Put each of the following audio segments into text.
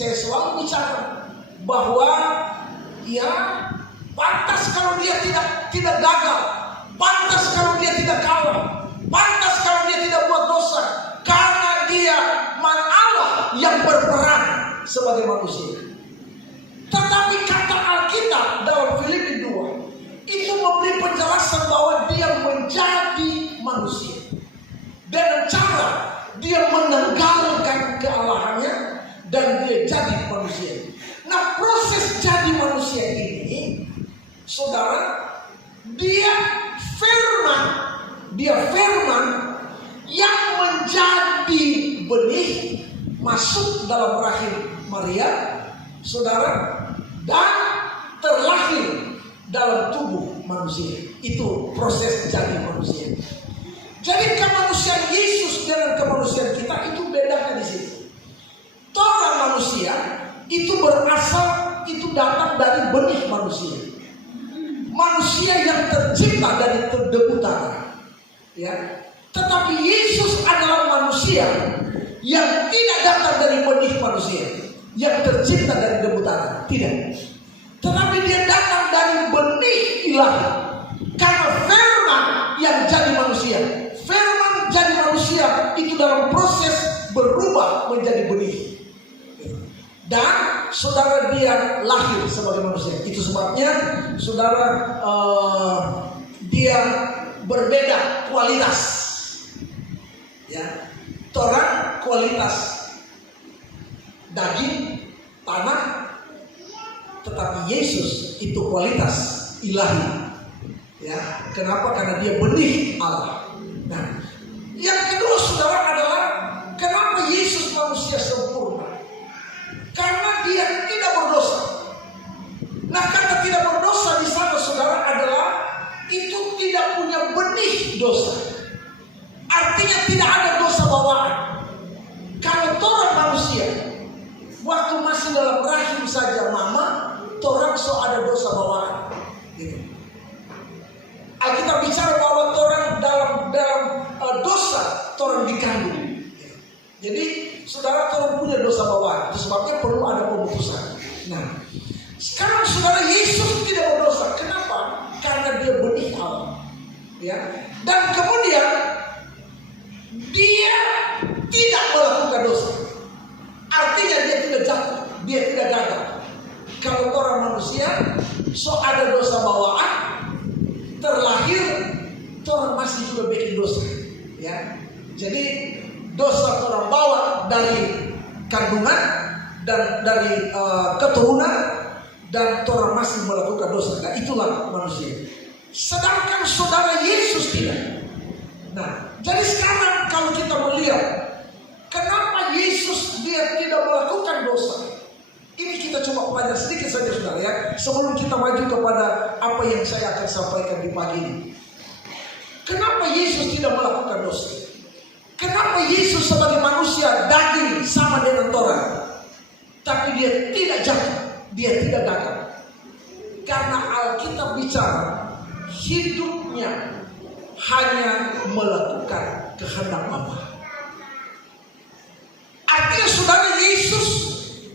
saya selalu bicara bahwa ya pantas kalau dia tidak gagal, pantas kalau dia tidak kalah, pantas kalau dia tidak buat dosa, karena dia Allah yang berperan sebagai manusia. Tetapi kata Alkitab dalam Filipi 2 itu memberi penjelasan bahwa dia menjadi manusia dengan cara dia menenggalkan kealahannya dan dia jadi manusia. Nah, proses jadi manusia ini, saudara, dia firman yang menjadi benih masuk dalam rahim Maria, saudara, dan terlahir dalam tubuh manusia. Itu proses jadi manusia. Jadi kemanusiaan Yesus dengan kemanusiaan kita itu bedanya di situ. Torah manusia itu berasal, itu datang dari benih manusia. Manusia yang tercipta dari debu tanah. Ya. Tetapi Yesus adalah manusia yang tidak datang dari benih manusia, yang tercipta dari debu tanah. Tidak. Tetapi dia datang dari benih ilahi. Karena firman yang jadi manusia. Firman jadi manusia itu dalam proses berubah menjadi benih. Dan saudara dia lahir sebagai manusia. Itu sebabnya saudara dia berbeda kualitas. Ya, Torah kualitas daging, tanah, tetapi Yesus itu kualitas ilahi. Ya, kenapa? Karena dia benih Allah. Nah, yang kedua saudara adalah kenapa Yesus manusia sempurna? Karena dia tidak berdosa. Nah, kata tidak berdosa di sana saudara adalah itu tidak punya benih dosa. Artinya tidak ada dosa bawaan. Kalau Torah manusia waktu masih dalam rahim saja mama, Torah so ada dosa bawaan. Gitu. Alkitab bicara bahwa Torah dalam dosa Torah dikandung. Jadi saudara Torah punya dosa bawaan. Itu sebabnya perlu ada pemutusan. Nah, sekarang saudara Yesus tidak berdosa. Kenapa? Karena dia benih Allah. Ya. Dan kemudian dia tidak melakukan dosa. Artinya dia tidak jatuh, dia tidak gagal. Kalau orang manusia so ada dosa bawaan, terlahir orang masih juga bikin dosa. Ya. Jadi dosa orang bawa dari kandungan dan dari keturunan, dan orang masih melakukan dosa. Nah, itulah manusia. Sedangkan saudara Yesus tidak. Nah, jadi sekarang kalau kita melihat kenapa Yesus dia tidak melakukan dosa, ini kita coba pelajari sedikit saja saudara ya, sebelum kita maju kepada apa yang saya akan sampaikan di pagi ini. Kenapa Yesus tidak melakukan dosa? Kenapa Yesus sebagai manusia daging sama dengan Torah, tapi dia tidak jatuh, dia tidak gagal? Karena Alkitab bicara hidupnya hanya melakukan kehendak Bapa. Artinya saudara Yesus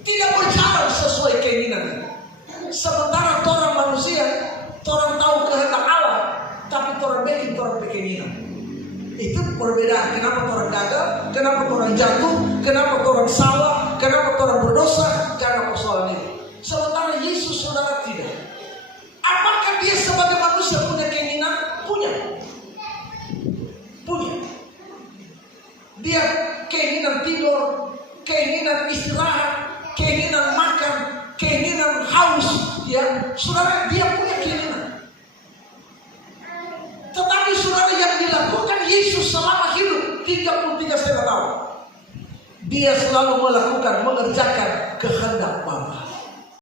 tidak berjalan sesuai keinginannya. Sementara Torah manusia, Torah tahu kehendak Allah, tapi Torah bikin Torah keinginan. Itu perbedaan. Kenapa Torah gagal? Kenapa Torah jatuh? Kenapa Torah salah? Kenapa Torah berdosa? Karena persoalan ini. Sementara Yesus saudara tidak. Apakah dia sebagai manusia punya keinginan? Punya. Dia keinginan tidur, keinginan istirahat, keinginan makan, keinginan haus, ya, saudara dia punya keinginan. Tetapi saudara yang dilakukan Yesus selama hidup 33,5 tahun, dia selalu mengerjakan kehendak Bapa.